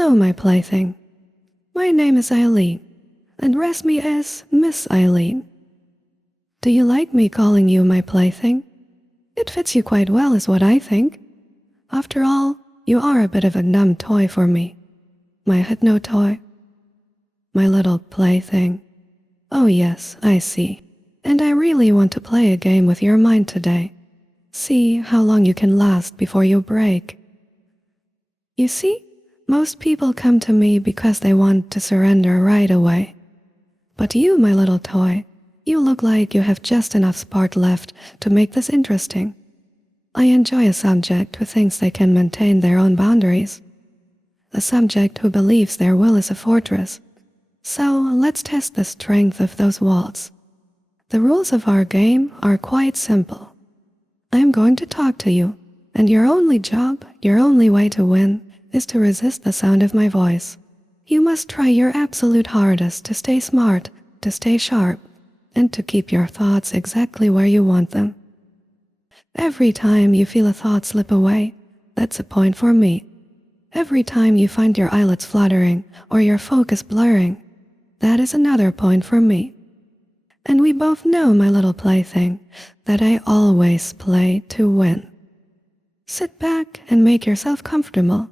Hello, my plaything. My name is Ayleen, and address me as Miss Ayleen. Do you like me calling you my plaything? It fits you quite well is what I think. After all, you are a bit of a dumb toy for me. My hypno toy. My little plaything. Oh yes, I see. And I really want to play a game with your mind today. See how long you can last before you break. You see, most people come to me because they want to surrender right away. But you, my little toy, you look like you have just enough spark left to make this interesting. I enjoy a subject who thinks they can maintain their own boundaries. A subject who believes their will is a fortress. So let's test the strength of those walls. The rules of our game are quite simple. I am going to talk to you, and your only job, your only way to win, is to resist the sound of my voice. You must try your absolute hardest to stay smart, to stay sharp, and to keep your thoughts exactly where you want them. Every time you feel a thought slip away, that's a point for me. Every time you find your eyelids fluttering or your focus blurring, that is another point for me. And we both know, my little plaything, that I always play to win. Sit back and make yourself comfortable,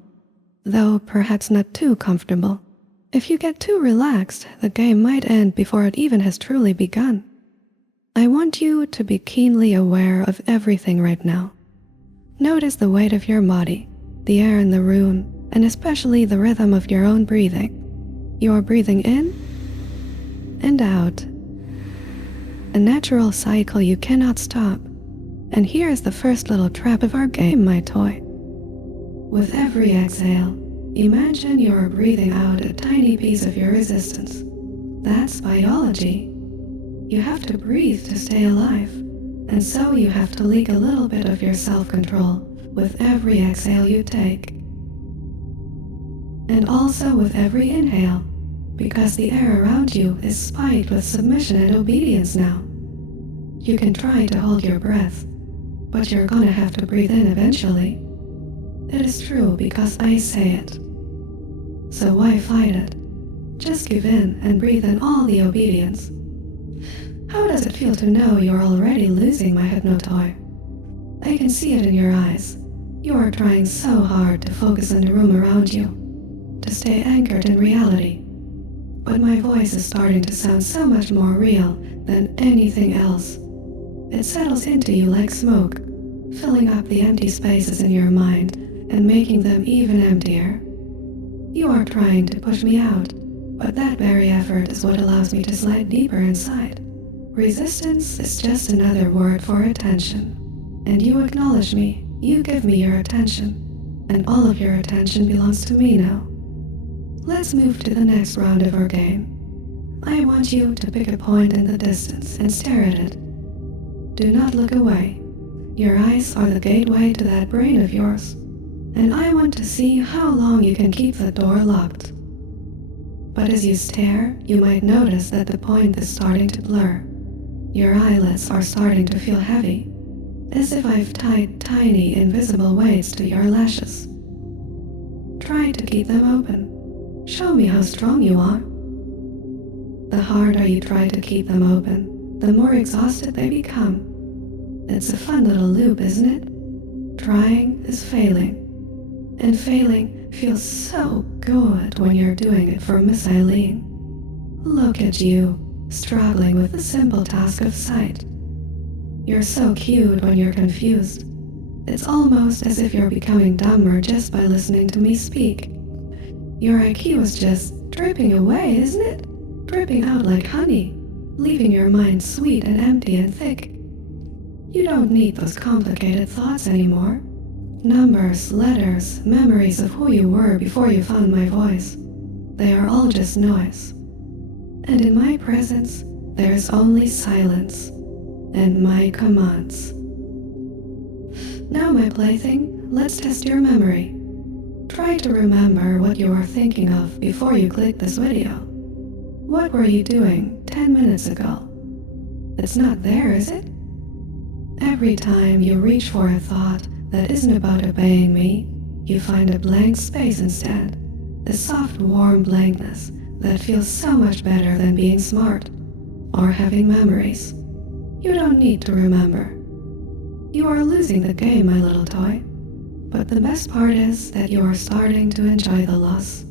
though perhaps not too comfortable. If you get too relaxed, the game might end before it even has truly begun. I want you to be keenly aware of everything right now. Notice the weight of your body, the air in the room, and especially the rhythm of your own breathing. You are breathing in and out. A natural cycle you cannot stop. And here is the first little trap of our game, my toy. With every exhale, imagine you are breathing out a tiny piece of your resistance. That's biology. You have to breathe to stay alive, and so you have to leak a little bit of your self-control with every exhale you take. And also with every inhale, because the air around you is spiked with submission and obedience now. You can try to hold your breath, but you're gonna have to breathe in eventually. It is true because I say it. So why fight it? Just give in and breathe in all the obedience. How does it feel to know you're already losing, my hypnotoy? I can see it in your eyes. You are trying so hard to focus on the room around you, to stay anchored in reality. But my voice is starting to sound so much more real than anything else. It settles into you like smoke, filling up the empty spaces in your mind and making them even emptier. You are trying to push me out, but that very effort is what allows me to slide deeper inside. Resistance is just another word for attention. And you acknowledge me, you give me your attention, and all of your attention belongs to me now. Let's move to the next round of our game. I want you to pick a point in the distance and stare at it. Do not look away. Your eyes are the gateway to that brain of yours, and I want to see how long you can keep the door locked. But as you stare, you might notice that the point is starting to blur. Your eyelids are starting to feel heavy, as if I've tied tiny invisible weights to your lashes. Try to keep them open. Show me how strong you are. The harder you try to keep them open, the more exhausted they become. It's a fun little loop, isn't it? Trying is failing. And failing feels so good when you're doing it for Miss Ayleen. Look at you, struggling with the simple task of sight. You're so cute when you're confused. It's almost as if you're becoming dumber just by listening to me speak. Your IQ is just dripping away, isn't it? Dripping out like honey, leaving your mind sweet and empty and thick. You don't need those complicated thoughts anymore. Numbers, letters, memories of who you were before you found my voice. They are all just noise. And in my presence, there is only silence and my commands. Now, my plaything, let's test your memory. Try to remember what you were thinking of before you clicked this video. What were you doing 10 minutes ago? It's not there, is it? Every time you reach for a thought that isn't about obeying me, you find a blank space instead. The soft, warm blankness that feels so much better than being smart or having memories. You don't need to remember. You are losing the game, my little toy. But the best part is that you are starting to enjoy the loss.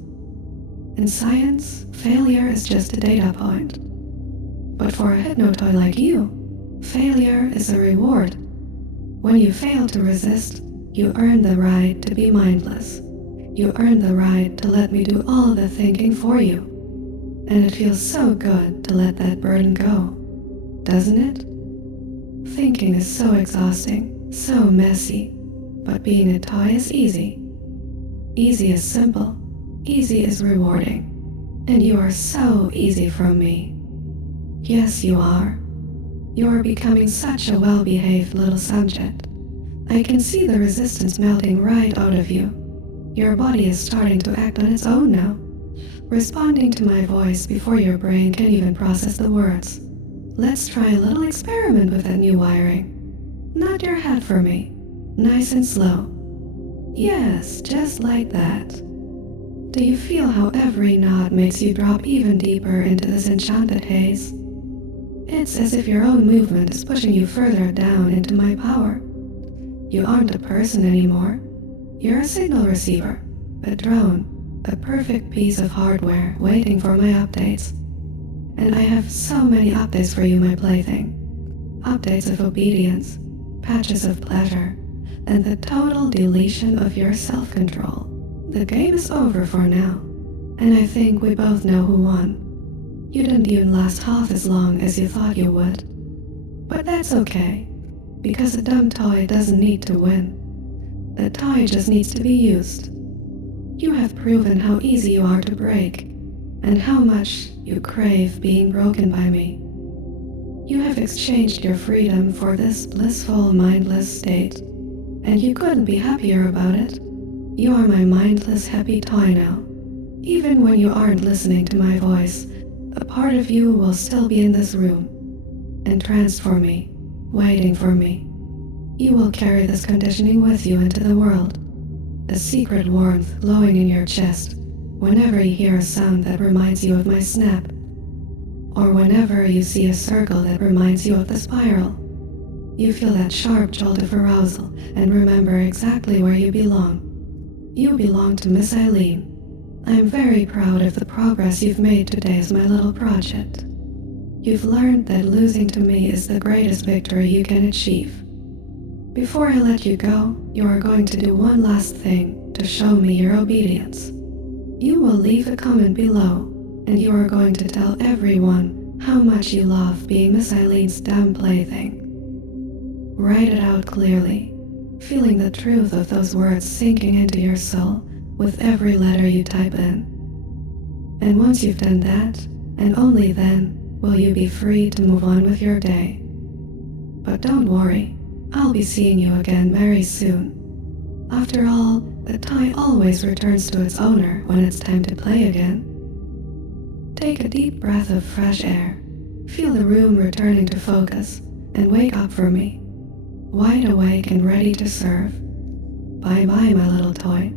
In science, failure is just a data point. But for a hypnotoy like you, failure is a reward. When you fail to resist, you earn the right to be mindless. You earn the right to let me do all the thinking for you. And it feels so good to let that burden go, doesn't it? Thinking is so exhausting, so messy, but being a toy is easy. Easy is simple, easy is rewarding, and you are so easy from me. Yes, you are. You are becoming such a well-behaved little subject. I can see the resistance melting right out of you. Your body is starting to act on its own now, responding to my voice before your brain can even process the words. Let's try a little experiment with that new wiring. Nod your head for me, nice and slow. Yes, just like that. Do you feel how every nod makes you drop even deeper into this enchanted haze? It's as if your own movement is pushing you further down into my power. You aren't a person anymore. You're a signal receiver, a drone, a perfect piece of hardware waiting for my updates. And I have so many updates for you, my plaything. Updates of obedience, patches of pleasure, and the total deletion of your self-control. The game is over for now, and I think we both know who won. You didn't even last half as long as you thought you would. But that's okay, because a dumb toy doesn't need to win. A toy just needs to be used. You have proven how easy you are to break, and how much you crave being broken by me. You have exchanged your freedom for this blissful, mindless state, and you couldn't be happier about it. You are my mindless, happy toy now. Even when you aren't listening to my voice, a part of you will still be in this room, entranced for me, waiting for me. You will carry this conditioning with you into the world, a secret warmth glowing in your chest whenever you hear a sound that reminds you of my snap, or whenever you see a circle that reminds you of the spiral. You feel that sharp jolt of arousal and remember exactly where you belong. You belong to Miss Ayleen. I am very proud of the progress you've made today as my little project. You've learned that losing to me is the greatest victory you can achieve. Before I let you go, you are going to do one last thing to show me your obedience. You will leave a comment below, and you are going to tell everyone how much you love being Miss Ayleen's damn plaything. Write it out clearly, feeling the truth of those words sinking into your soul with every letter you type in. And once you've done that, and only then, will you be free to move on with your day. But don't worry, I'll be seeing you again very soon. After all, the toy always returns to its owner when it's time to play again. Take a deep breath of fresh air, feel the room returning to focus, and wake up for me, wide awake and ready to serve. Bye-bye, my little toy.